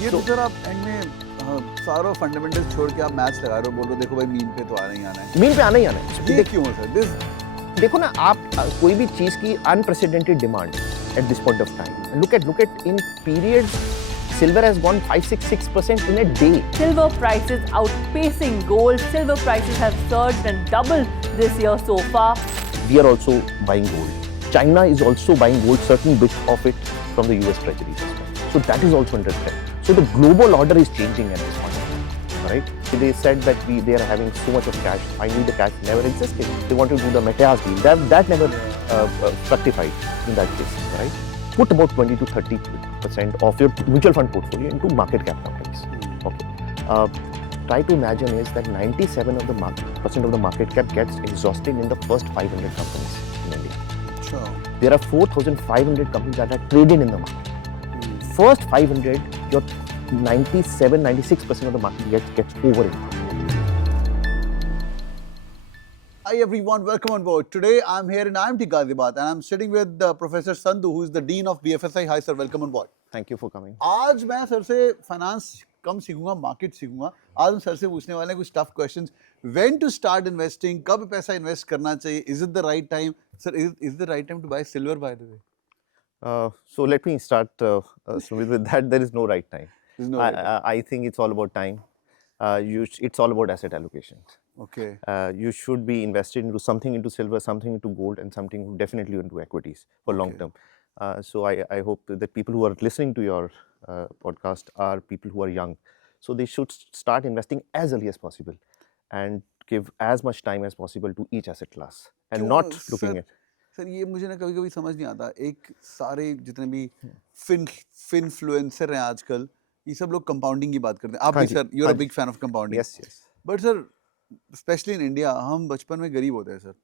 ये तो सर आप एंड में सारा फंडामेंटल्स छोड़ के आप मैथ्स लगा रहे हो, बोल रहे हो देखो भाई मीन पे तो आना ही आना है। मीन पे आना ही आना है। ये क्यों है सर? देखो ना, आप कोई भी चीज की unprecedented demand at this point of time, look at in periods silver has gone 5-6% in a day. Silver prices outpacing gold. Silver prices have surged and doubled this year so far. We are also buying gold. China is also buying gold, certain bit of it from the US treasuries as well. So that is also under threat. So the global order is changing at this point, right? They said that they are having so much of cash. Finally, the cash never existed. They wanted to do the Mateas deal. That never fructified in that case, right? Put about 20 to 30% of your mutual fund portfolio into market cap companies. Okay. Try to imagine is that 97% of the market cap gets exhausted in the first 500 companies in India. Sure. There are 4,500 companies that are traded in the market. First 500, your 96% of the market gets over it. Hi everyone, welcome on board. Today I'm here in IMT Ghaziabad and I'm sitting with Professor Sandhu, who is the Dean of BFSI. Hi sir, welcome on board. Thank you for coming. आज मैं sir से finance कम सीखूंगा, market सीखूंगा। आज हम sir से पूछने वाले हैं कुछ tough questions. When to start investing? कब पैसा इन्वेस्ट करना चाहिए? Is it the right time? Sir, is it the right time to buy silver, by the way? So let me start so with that. There is no right time. There's no right time. I think it's all about time. It's all about asset allocation. Okay. You should be invested into something into silver, something into gold, and something definitely into equities for long term. So I hope that people who are listening to your podcast are people who are young. So they should start investing as early as possible and give as much time as possible to each asset class and not looking at. Sir ये मुझे ना कभी-कभी समझ नहीं आता, एक सारे जितने भी फिनफ्लुएंसर हैं आजकल, ये सब लोग कंपाउंडिंग की बात करते हैं। आप भी sir, you are a big fan of compounding. Yes, yes. But sir specially in India हम बचपन में गरीब होते हैं सर।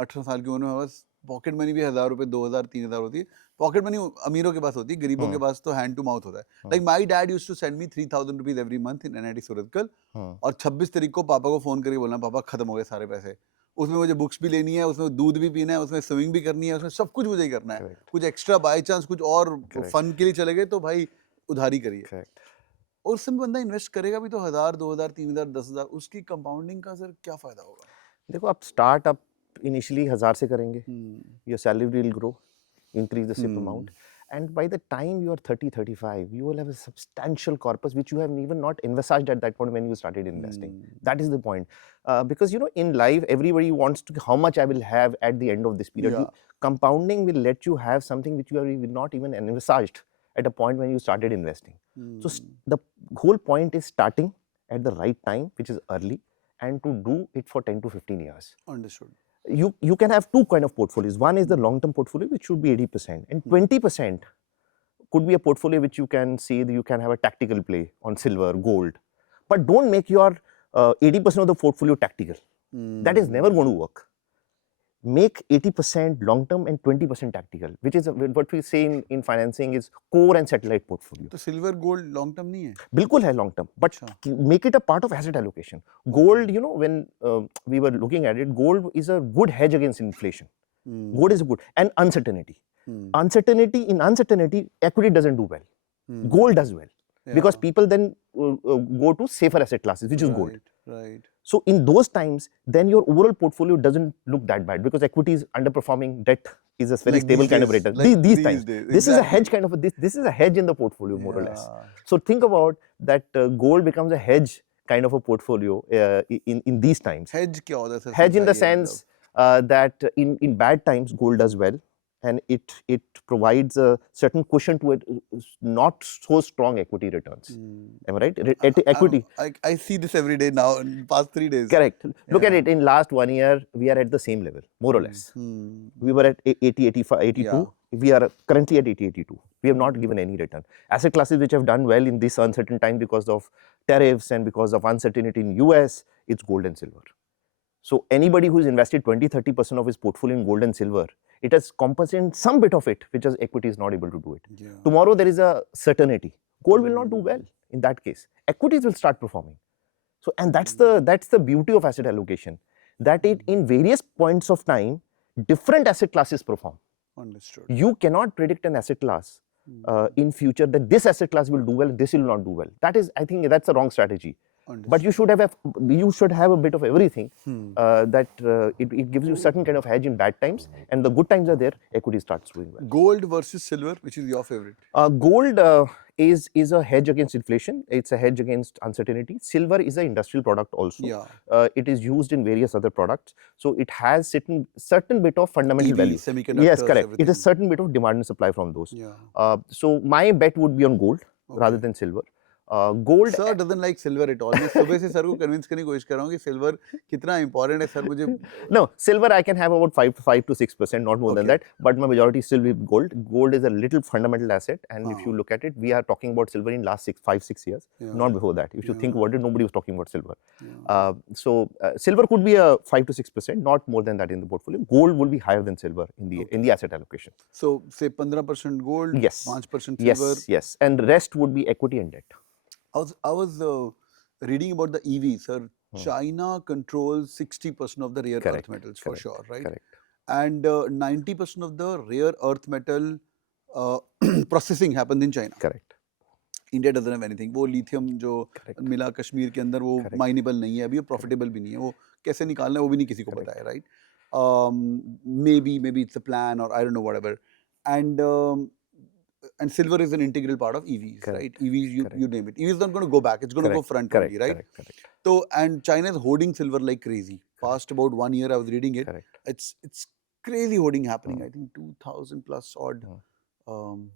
18 साल की उम्र में बस पॉकेट मनी भी 1000 रुपए 2000 3000 होती है। पॉकेट मनी अमीरों के पास होती है, गरीबों के पास तो हैंड टू माउथ होता है। Like my dad used to send me 3000 rupees every month in NIT Surathkal, और 26 तारीख को पापा को फोन करके बोलना पापा खत्म हो गए सारे पैसे। उसमें मुझे बुक्स भी लेनी है, उसमें दूध भी पीना है, उसमें स्विमिंग भी करनी है, उसमें सब कुछ मुझे ही करना है। कुछ एक्स्ट्रा बाय चांस कुछ और फन के लिए चले गए तो भाई उधारी करिए। और उसमें बंदा इन्वेस्ट करेगा भी तो 1000 2000 3000 10000, उसकी कंपाउंडिंग का सर क्या फायदा होगा? देखो, आप स्टार्ट अप इनिशियली 1000 से करेंगे, your salary will grow, increase the SIP amount, and by the time you are 30-35 you will have a substantial corpus which you have even not envisaged at that point when you started investing. That is the point, because you know in life everybody wants to how much I will have at the end of this period. Compounding will let you have something which you have not even envisaged at a point when you started investing. So the whole point is starting at the right time, which is early, and to do it for 10 to 15 years. Understood. You can have two kind of portfolios. One is the long term portfolio, which should be 80%, and 20% could be a portfolio which you can see that you can have a tactical play on silver, gold, but don't make your 80% of the portfolio tactical. That is never going to work. Make 80% long term and 20% tactical, which is what we say in financing is core and satellite portfolio. तो silver gold long term नहीं है? बिल्कुल है long term, but make it a part of asset allocation. Gold, you know, when we were looking at it, gold is a good hedge against inflation. Gold is good, and uncertainty. Uncertainty, equity doesn't do well. Gold does well, because people then go to safer asset classes, which is gold. Right. So in those times, then your overall portfolio doesn't look that bad, because equity is underperforming, debt is a very Like stable kind of return. These times, days, this is a hedge kind of this is a hedge in the portfolio, more or less. So think about that. Gold becomes a hedge kind of a portfolio in these times. Hedge क्या होता है sir? Hedge in the sense that in bad times gold does well, and it provides a certain cushion to it, not so strong equity returns. Am I right? Equity. I see this every day now in past 3 days. Correct. Look at it. In last 1 year, we are at the same level, more or less. We were at 80, 85, 82. We are currently at 80, 82. We have not given any return. Asset classes which have done well in this uncertain time because of tariffs and because of uncertainty in US, it's gold and silver. So anybody who's invested 20-30% of his portfolio in gold and silver, it has compensated some bit of it, which is equity is not able to do it. Tomorrow there is a certainty. Gold will not do well in that case. Equities will start performing. So, and that's the beauty of asset allocation, that it in various points of time, different asset classes perform. Understood. You cannot predict an asset class in future that this asset class will do well, this will not do well. That is, I think that's a wrong strategy. But you should have a bit of everything. That it gives you certain kind of hedge in bad times, and the good times are there, equity starts doing well. Gold versus silver, which is your favorite? Gold is a hedge against inflation. It's a hedge against uncertainty. Silver is an industrial product also. Yeah. It is used in various other products, so it has certain bit of fundamental EV, value. semiconductors, Yes, correct. everything. It is certain bit of demand and supply from those. Yeah. So my bet would be on gold rather than silver. Gold. Sir doesn't like silver at all. मैं सुबह से sir को convince करने की कोशिश कर रहा हूँ कि silver कितना important है सर मुझे. No, silver I can have about 5 to 6%, not more than that. But my majority still with gold. Gold is a little fundamental asset, and if you look at it, we are talking about silver in last 5-6 years, not before that. If you think about it, nobody was talking about silver. So silver could be a 5 to 6%, not more than that in the portfolio. Gold will be higher than silver in the asset allocation. So say 15% gold, yes, 5% silver. Yes, and the rest would be equity and debt. I was reading about the EV, sir. China controls 60% of the rare earth metals for sure, right? Correct. And 90% of the rare earth metal processing happens in China. Correct. India doesn't have anything. वो lithium जो मिला कश्मीर के अंदर वो mineable नहीं है अभी, वो profitable भी नहीं है. वो कैसे निकालना है वो भी नहीं किसी को पता है, right? Maybe it's a plan or I don't know, whatever. And silver is an integral part of EVs, right? EVs, you name it. EVs not going to go back; it's going to go front only, right? Correct. So, and China is hoarding silver like crazy. Past about 1 year, I was reading it. It's crazy hoarding happening. I think 2,000 plus odd.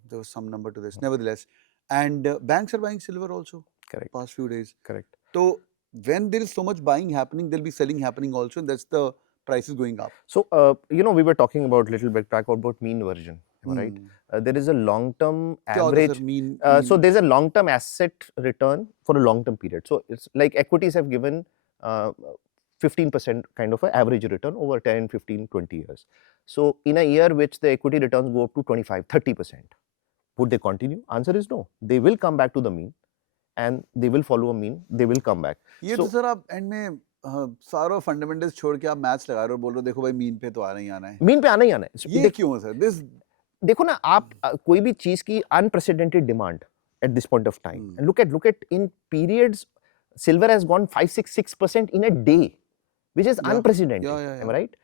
There was some number to this. Nevertheless, and banks are buying silver also. Past few days. So when there is so much buying happening, there'll be selling happening also, and that's the prices going up. So we were talking about little bit back about mean version. Right, there is a long-term average. So there's a long-term asset return for a long-term period. So it's like equities have given 15% kind of an average return over 10, 15, 20 years. So in a year which the equity returns go up to 25, 30%, would they continue? Answer is no. They will come back to the mean, and they will follow a mean. They will come back. ये तो sir आप end में सारा fundamentals छोड़ के आप maths लगा रहे हो, बोल रहे हो देखो भाई मीन पे तो आना ही आना है. मीन पे आना ही आना है. ये क्यों है सर? This देखो ना, आप कोई भी चीज की unprecedented demand at this point of time, and look at in periods, silver has gone 5-6% in a day, which is unprecedented. Am I right?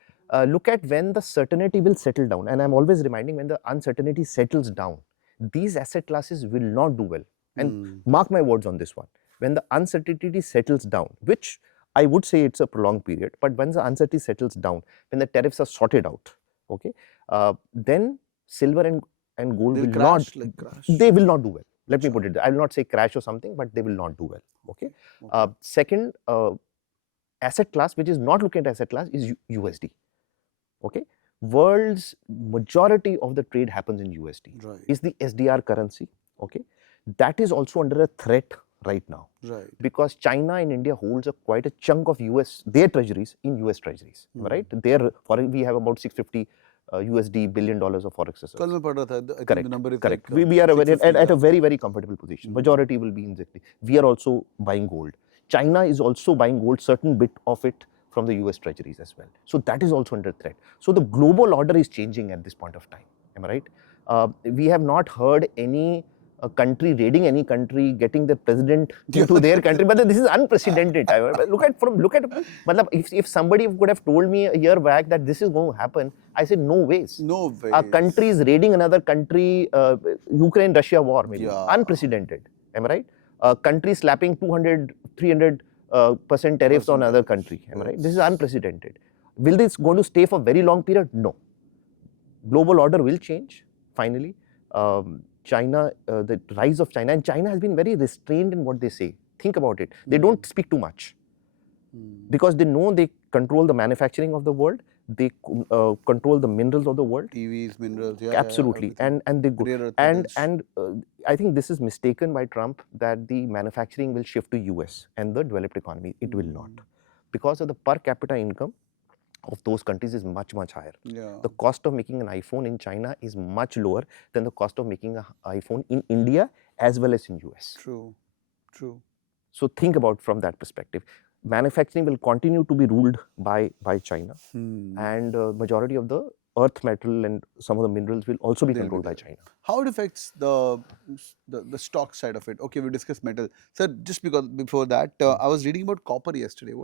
Look at when the certainty will settle down, and I'm always reminding, when the uncertainty settles down, these asset classes will not do well. And mark my words on this one. When the uncertainty settles down, which I would say it's a prolonged period, but when the uncertainty settles down, when the tariffs are sorted out, okay, then silver and gold will not, they will not do well. Let me put it there. I will not say crash or something, but they will not do well. Okay. Second asset class, which is not looking at asset class, is USD. Okay. World's majority of the trade happens in USD. Right. Is the SDR currency. Okay. That is also under a threat right now. Right. Because China and India holds quite a chunk of their treasuries in US treasuries. Right. We have about $650 billion of forex reserves. कल मैं पढ़ रहा था. I think correct. The number is correct. Like, we are at a very, very comfortable position. Majority will be in ZT. We are also buying gold. China is also buying gold, certain bit of it from the US treasuries as well. So that is also under threat. So the global order is changing at this point of time. Am I right? We have not heard any country raiding any country, getting the president to their country, but this is unprecedented. Look at, if somebody could have told me a year back that this is going to happen, I said no ways. No ways. A country is raiding another country, Ukraine-Russia war, maybe. Unprecedented. Am I right? A country slapping 200-300% tariffs on another country. Am I right? This is unprecedented. Will this going to stay for a very long period? No. Global order will change finally. China, the rise of China, and China has been very restrained in what they say. Think about it. They don't speak too much because they know they control the manufacturing of the world. They control the minerals of the world. TVs, minerals, absolutely, and they go. And I think this is mistaken by Trump that the manufacturing will shift to US and the developed economy. It will not, because of the per capita income of those countries is much higher. The cost of making an iPhone in China is much lower than the cost of making an iPhone in India as well as in US. True. So think about from that perspective. Manufacturing will continue to be ruled by China, and majority of the earth metal and some of the minerals will also be They'll be controlled by there. China. How it affects the stock side of it? Okay, we discussed metal. Sir, just because before that, I was reading about copper yesterday.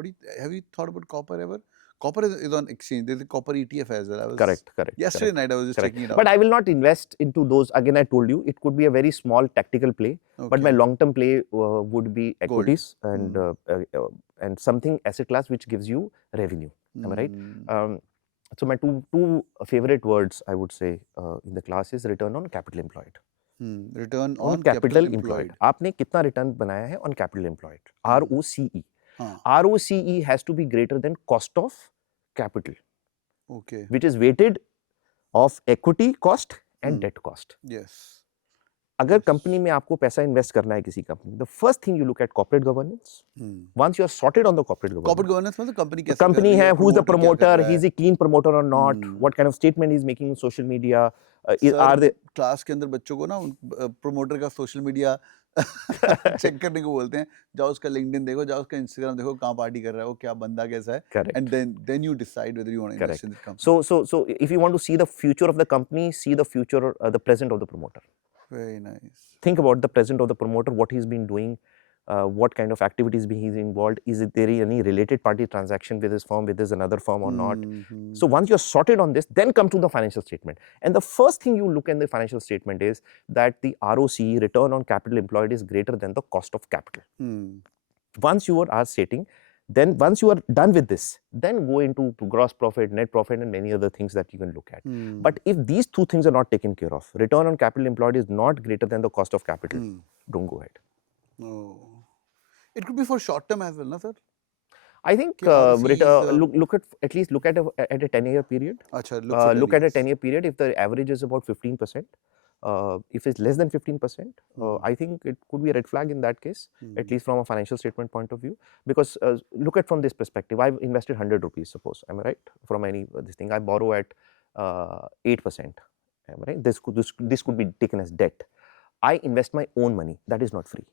Have you thought about copper ever? Copper is on exchange. There's a copper ETF as well. Correct. Yesterday night I was just checking it out. But I will not invest into those. Again, I told you it could be a very small tactical play. But my long-term play would be equities and something asset class which gives you revenue. Am I right? So my two favorite words I would say in the class is return on capital employed. Return on capital employed. आपने कितना return बनाया है on capital employed? ROCE. ROCE has to be greater than cost of capital. Okay. Which is weighted of equity cost and debt cost. Yes. अगर company में आपको पैसा invest करना है किसी company, the first thing you look at corporate governance. Once you are sorted on the corporate governance मतलब company कैसे company है, who is the promoter, he is a keen promoter or not, what kind of statement he is making on social media, are they class के अंदर बच्चों को ना promoter का social media check करने को बोलते हैं, जाओ उसका लिंक्डइन देखो, जाओ उसका इंस्टाग्राम देखो, कहाँ पार्टी कर रहा है वो, क्या बंदा कैसा है, and then you decide whether you want to invest in the company. So if you want to see the future of the company, see the future, the present of the promoter. Very nice. Think about the present of the promoter, what he's been doing, what kind of activities he's involved. Is there any related party transaction with his firm, with his another firm or not? So once you're sorted on this, then come to the financial statement. And the first thing you look in the financial statement is that the ROCE, return on capital employed, is greater than the cost of capital. Once you are stating, then once you are done with this, then go into gross profit, net profit and many other things that you can look at. But if these two things are not taken care of, return on capital employed is not greater than the cost of capital, don't go ahead. Oh. It could be for short term as well, no sir? I think look at a 10-year period. Look at a 10-year period. If the average is about 15%, if it's less than 15%, I think it could be a red flag in that case, at least from a financial statement point of view. Because look at from this perspective, I've invested 100 rupees, suppose, am I right? From this thing, I borrow at 8%, am I right? This could be taken as debt. I invest my own money, that is not free.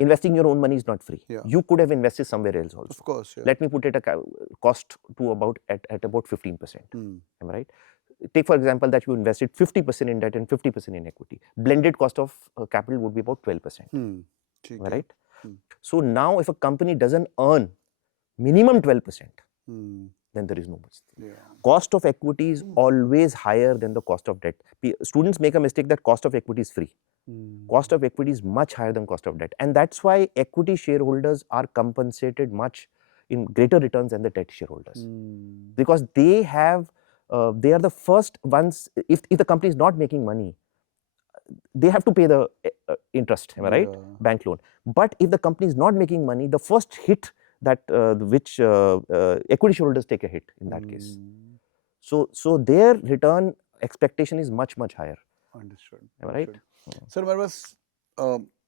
Investing your own money is not free. You could have invested somewhere else also. Of course. Let me put it a cost to about at about 15%. Am I right? Take for example that you invested 50% in debt and 50% in equity. Blended cost of capital would be about 12%. Am I right? So now if a company doesn't earn minimum 12%, then there is no much. Cost of equity is always higher than the cost of debt. Students make a mistake that cost of equity is free. Cost of equity is much higher than cost of debt, and that's why equity shareholders are compensated much in greater returns than the debt shareholders, because they are the first ones. If the company is not making money, they have to pay the interest, am I right? Bank loan. But if the company is not making money, the first hit that which equity shareholders take a hit in that case. So their return expectation is much higher. Understood. Am I right? Sir मेरे पास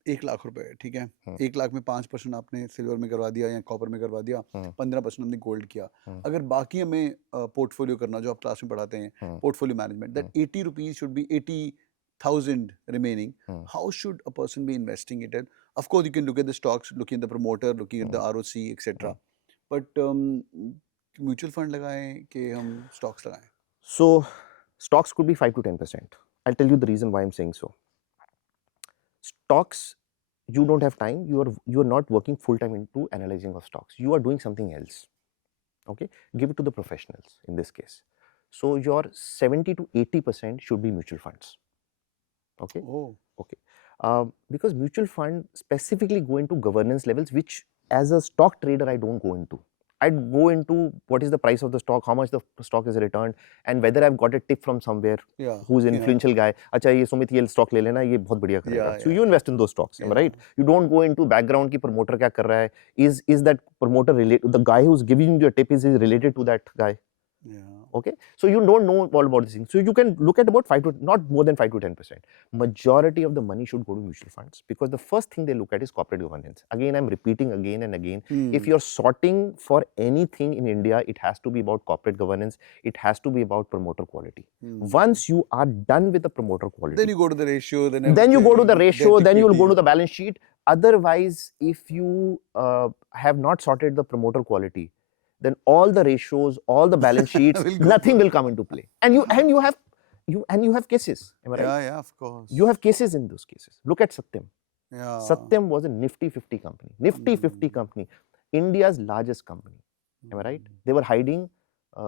1 लाख रुपए है, ठीक है, 1 लाख में 5% आपने silver में करवा दिया या कॉपर में करवा दिया, 15% हमने गोल्ड किया. अगर बाकी हमें पोर्टफोलियो करना, जो आप क्लास में पढ़ाते हैं, portfolio management, that 80 rupees should be 80,000 remaining. How should a person be investing it in? Of course you can look at the stocks, looking at the promoter, looking at the ROCE, etc. But mutual fund लगाएं कि हम stocks लगाएं? So stocks could be 5 to 10%. I'll tell you the reason why I'm saying so. Stocks, you don't have time. You are not working full time into analyzing of stocks. You are doing something else. Okay, give it to the professionals in this case. So your 70 to 80% should be mutual funds. Okay. Okay. Because mutual fund specifically go into governance levels, which as a stock trader I don't go into. I'd go into what is the price of the stock, how much the stock is returned, and whether I've got a tip from somewhere who's an influential guy. Acha, ye Sumit ye stock le lena, ye bahut badhiya karega. So you invest in those stocks, am I right? You don't go into background ki promoter kya kar raha hai. Is that promoter related? The guy who's giving you a tip is related to that guy. Okay, so you don't know all about this thing. So you can look at about not more than 5 to 10%. Majority of the money should go to mutual funds, because the first thing they look at is corporate governance. Again, I'm repeating again and again. If you're sorting for anything in India, it has to be about corporate governance. It has to be about promoter quality. Once you are done with the promoter quality, then you go to the ratio. Then you go to the ratio. Then you will go to the balance sheet. Otherwise, if you have not sorted the promoter quality, then all the ratios, all the balance sheets, nothing will come into play. And you have cases. Am I right? Yeah, of course. You have cases in those cases. Look at Satyam. Yeah. Satyam was a Nifty 50 company. Nifty 50 company, India's largest company. Am I right? They were hiding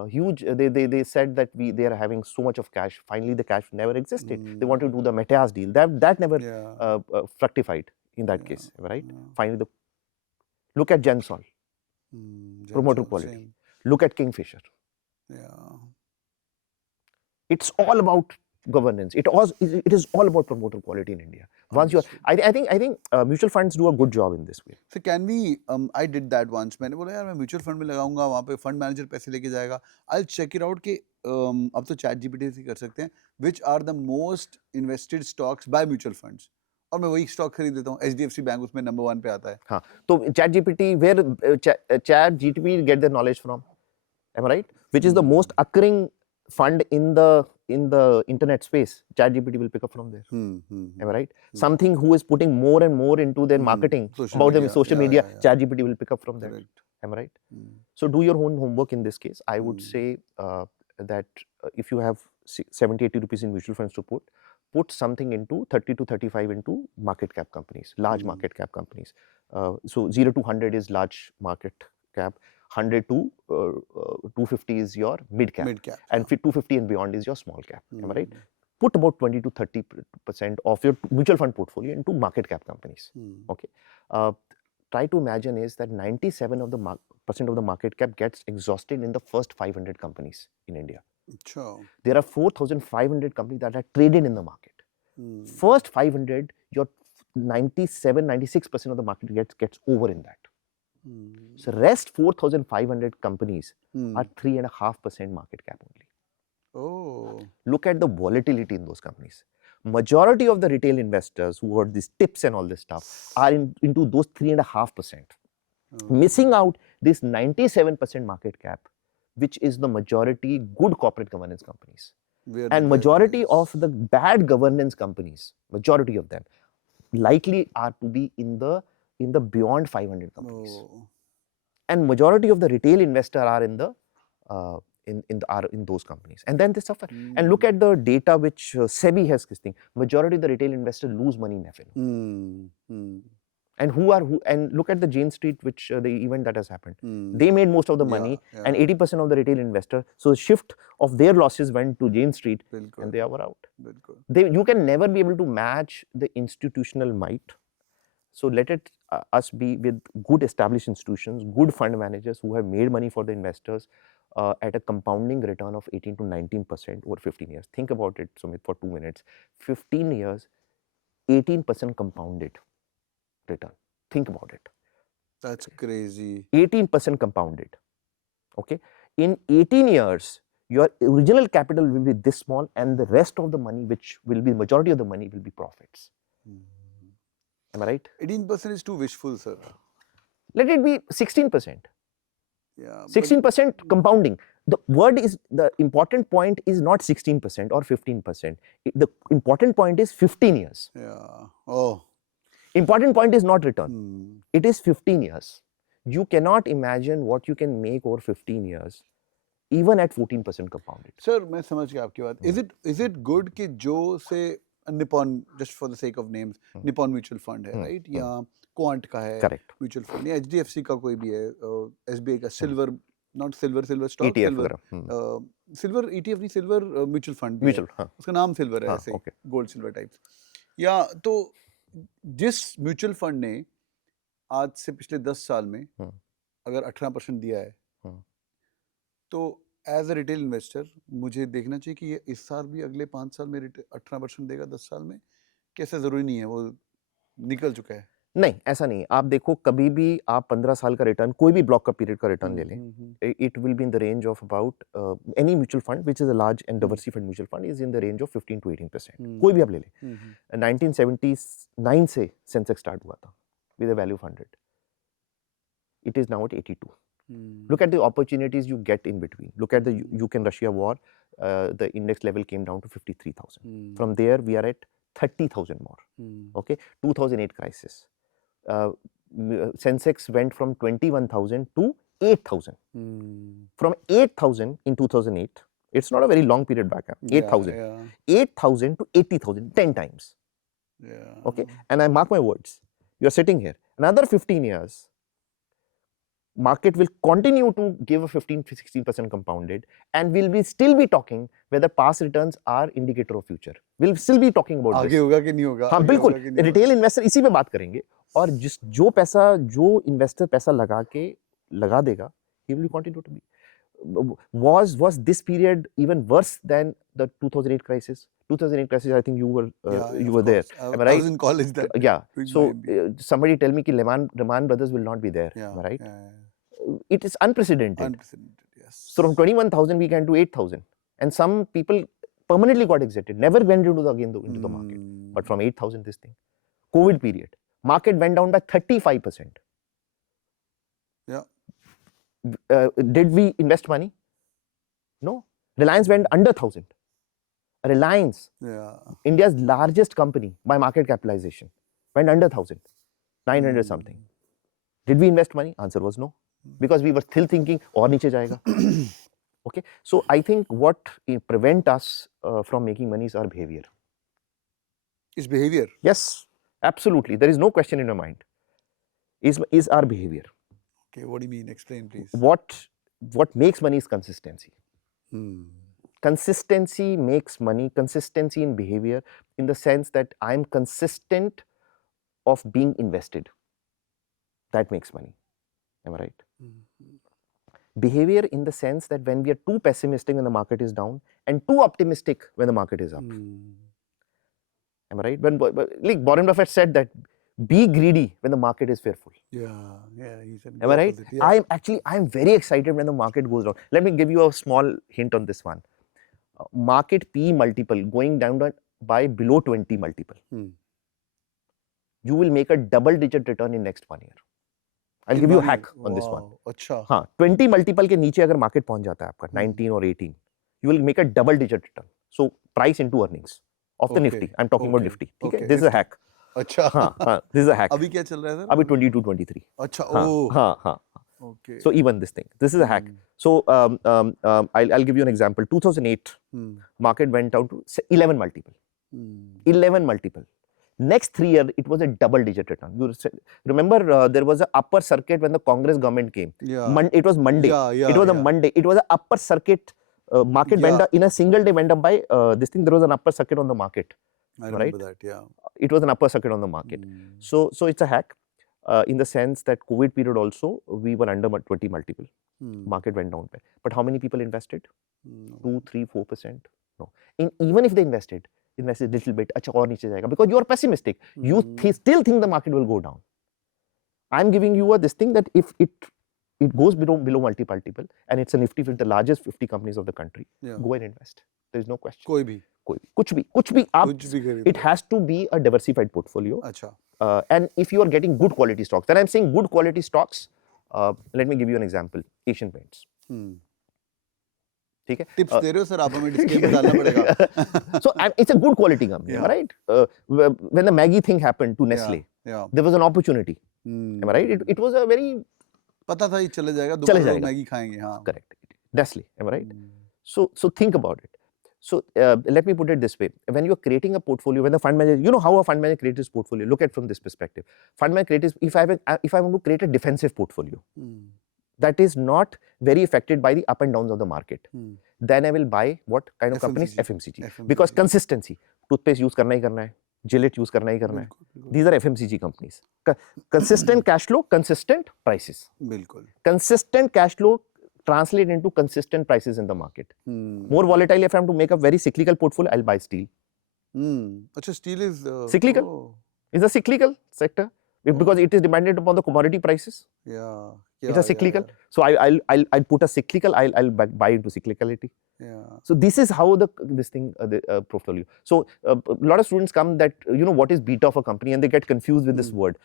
huge. They said that they are having so much of cash. Finally, the cash never existed. They wanted to do the Mateas deal. That never fructified in that case. Am I right? Finally, look at Gensol. Promoter quality. Same. Look at Kingfisher. Yeah. It's all about governance. It is all about promoter quality in India. Once you, I think mutual funds do a good job in this way. So can we? I did that once. मैंने बोला यार मैं mutual fund में लगाऊंगा, वहाँ पे fund manager पैसे लेके जाएगा. I'll check it out कि अब तो ChatGPT से कर सकते हैं. Which are the most invested stocks by mutual funds? और मैं वही स्टॉक खरीद लेता हूँ. HDFC बैंक उसमें नंबर 1 पे आता है. हाँ, तो ChatGPT, where ChatGPT get their knowledge from? Am I right? Which is the most occurring fund in the internet space? ChatGPT will pick up from there. Am I right? Something who is putting more and more into their marketing about them social media, ChatGPT will pick up from there. Am I right? So do your own homework in this case. I would say that if you have 70-80 rupees in mutual funds to put something into 30 to 35 into market cap companies, large market cap companies. So 0 to 100 is large market cap, 100 to 250 is your mid cap, and 250 and beyond is your small cap. Am I right? Put about 20 to 30% of your mutual fund portfolio into market cap companies. Okay. Try to imagine is that 97% of the market cap gets exhausted in the first 500 companies in India. Sure. There are 4,500 companies that are traded in the market. First 500, your 96% of the market gets over in that. So rest 4,500 companies are 3.5% market cap only. Oh. Look at the volatility in those companies. Majority of the retail investors who heard these tips and all this stuff are into those 3.5%. Missing out this 97% market cap, which is the majority good corporate governance companies. And majority of the bad governance companies, majority of them, likely are to be in the beyond 500 companies. And majority of the retail investor are in those companies. And then they suffer. And look at the data which SEBI has this thing. Majority of the retail investors lose money in FNO. And look at the Jane Street, which the event that has happened. They made most of the money, and 80% of the retail investors. So the shift of their losses went to Jane Street, and they were out. You can never be able to match the institutional might. So let us be with good established institutions, good fund managers who have made money for the investors at a compounding return of 18 to 19% over 15 years. Think about it, Sumit, for 2 minutes. 15 years, 18% compounded return. Think about it. That's crazy. 18% compounded. Okay. In 18 years, your original capital will be this small, and the rest of the money, which will be majority of the money, will be profits. Am I right? 18% is too wishful, sir. Let it be 16%. Yeah. 16% compounding. The important point is not 16% or 15%. The important point is 15 years. Yeah. Oh. Important point is not return. It is 15 years. You cannot imagine what you can make over 15 years, even at 14% compounded. Sir, मैं समझ गया आपकी बात. Is it good कि जो से Nippon, just for the sake of names, Nippon mutual fund है, right? या Quant का है, correct, mutual fund, या HDFC का कोई भी है, SBI का silver, not silver stock, ETF silver ETF नहीं, silver mutual fund भी mutual, है, उसका नाम silver है ऐसे, gold silver types. या तो जिस म्यूचुअल फंड ने आज से पिछले 10 साल में अगर 18% दिया है, तो एज अ रिटेल इन्वेस्टर मुझे देखना चाहिए कि ये इस साल भी अगले 5 साल में 18% देगा 10 साल में. कैसे जरूरी नहीं है, वो निकल चुका है. नहीं, ऐसा नहीं. आप देखो, कभी भी आप 15 साल का रिटर्न, कोई भी ब्लॉक का पीरियड का रिटर्न ले लें, it will be in the range of about any mutual fund which is a large and diversified mutual fund is in the range of 15 to 18%. कोई भी आप ले लें. 1979 से सेंसेक्स स्टार्ट हुआ था with a value of 100. It is now at 82. Look at the opportunities you get in between. Look at the Ukraine-Russia war. The index level came down to 53,000. From there, we are at 30,000 more. Okay, 2008 crisis. Sensex went from 21,000 to 8,000. From 8,000 in 2008, it's not a very long period back. 8,000. 8,000 to 80,000, 10 times. Okay. And I mark my words. You're sitting here. Another 15 years, market will continue to give a 15-16% compounded, and we'll still be talking whether past returns are indicator of future. We'll still be talking about आगे होगा कि नहीं होगा. हाँ बिल्कुल. Retail investor इसी पे बात करेंगे, और जो इन्वेस्टर पैसा लगा देगा, he will continue to be. Was this period even worse than the 2008 crisis? 2008 crisis, I think you were there. Am I right? I was in college then. Yeah. So somebody tell me that Rahman brothers will not be there. Am I right? It is unprecedented. Unprecedented, yes. So from 21,000 we can do 8,000, and some people permanently got exited, never went into the market. But from 8,000, this thing, COVID period, market went down by 35%. Yeah. Did we invest money? No. Reliance went under 1,000. Reliance, India's largest company by market capitalization, went under 1,000, 900 something. Did we invest money? Answer was no, because we were still thinking, aur niche jayega. Okay. So I think what prevent us from making money is our behavior. Is behavior? Yes, absolutely. There is no question in your mind. Is our behavior. Okay, what do you mean? Explain, please. What makes money is consistency. Consistency makes money, consistency in behavior, in the sense that I'm consistent of being invested. That makes money. Am I right? Behavior in the sense that when we are too pessimistic when the market is down and too optimistic when the market is up. Am I right? Like Warren Buffett said that, be greedy when the market is fearful. Yeah, he said. Am I right? Yeah. I'm very excited when the market goes down. Let me give you a small hint on this one. Market P multiple going down by below 20 multiple. You will make a double-digit return in next 1 year. I'll give you a hack on this one. अच्छा. हाँ, 20 multiple के नीचे अगर market पहुंच जाता है आपका 19 or 18, you will make a double-digit return. So price into earnings of the Nifty. I'm talking about Nifty. Okay. This is a hack. अच्छा. हाँ, this is a hack. अभी क्या चल रहा है सर? अभी 22-23. अच्छा. हाँ. Okay. So even this thing. This is a hack. So I'll give you an example. 2008, market went down to 11 multiple. 11 multiple. Next 3 years, it was a double-digit return. You remember there was an upper circuit when the Congress government came. Yeah. It was Monday. It was a Monday. It was an upper circuit. Market went up in a single day. Went up by this thing. There was an upper circuit on the market. I remember that. Yeah. It was an upper circuit on the market. So it's a hack. In the sense that COVID period also, we were under 20 multiple. Market went down. But how many people invested? 2, 3, 4%? No. Even if they invested a little bit, acha aur niche jayega, because you are pessimistic. You still think the market will go down. I'm giving you this thing that if it goes below multiple, and it's a Nifty with the largest 50 companies of the country, go and invest. There is no question. कोई भी. कुछ भी. It has to be a diversified portfolio. अच्छा. And if you are getting good quality stocks, then I'm saying good quality stocks. Let me give you an example. Asian Paints. ठीक है? Tips दे रहे हो sir, आप हमें disclaimer डालना पड़ेगा. So it's a good quality company, right? When the Maggie thing happened to Nestle, there was an opportunity. Am I right? It was a very. पता था ये चले जाएगा. दोबारा लोग मैगी खाएंगे. हाँ. Correct. Nestle. Am I right? So think about it. So let me put it this way. When you are creating a portfolio, when the fund manager, you know how a fund manager creates his portfolio. Look at it from this perspective. Fund manager creates, if I want to create a defensive portfolio, that is not very affected by the up and downs of the market, then I will buy what kind of companies? FMCG. Because consistency. Toothpaste use करना ही करना है. Gillette use करना ही करना है. These are FMCG companies. Consistent cash flow, consistent prices. बिल्कुल. Consistent cash flow translate into consistent prices in the market. More volatile, if I am to make a very cyclical portfolio, I'll buy steel. Achha, steel is cyclical. It's a cyclical sector because it is dependent upon the commodity prices. Yeah. It's a cyclical. So I'll put a cyclical. I'll buy into cyclicality. Yeah. So this is how the portfolio. So a lot of students come that what is beta of a company, and they get confused with this word.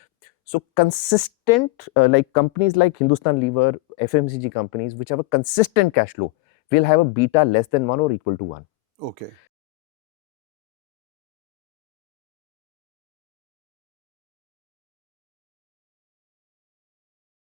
So consistent, like companies like Hindustan Lever, FMCG companies, which have a consistent cash flow, will have a beta less than 1 or equal to 1. Okay.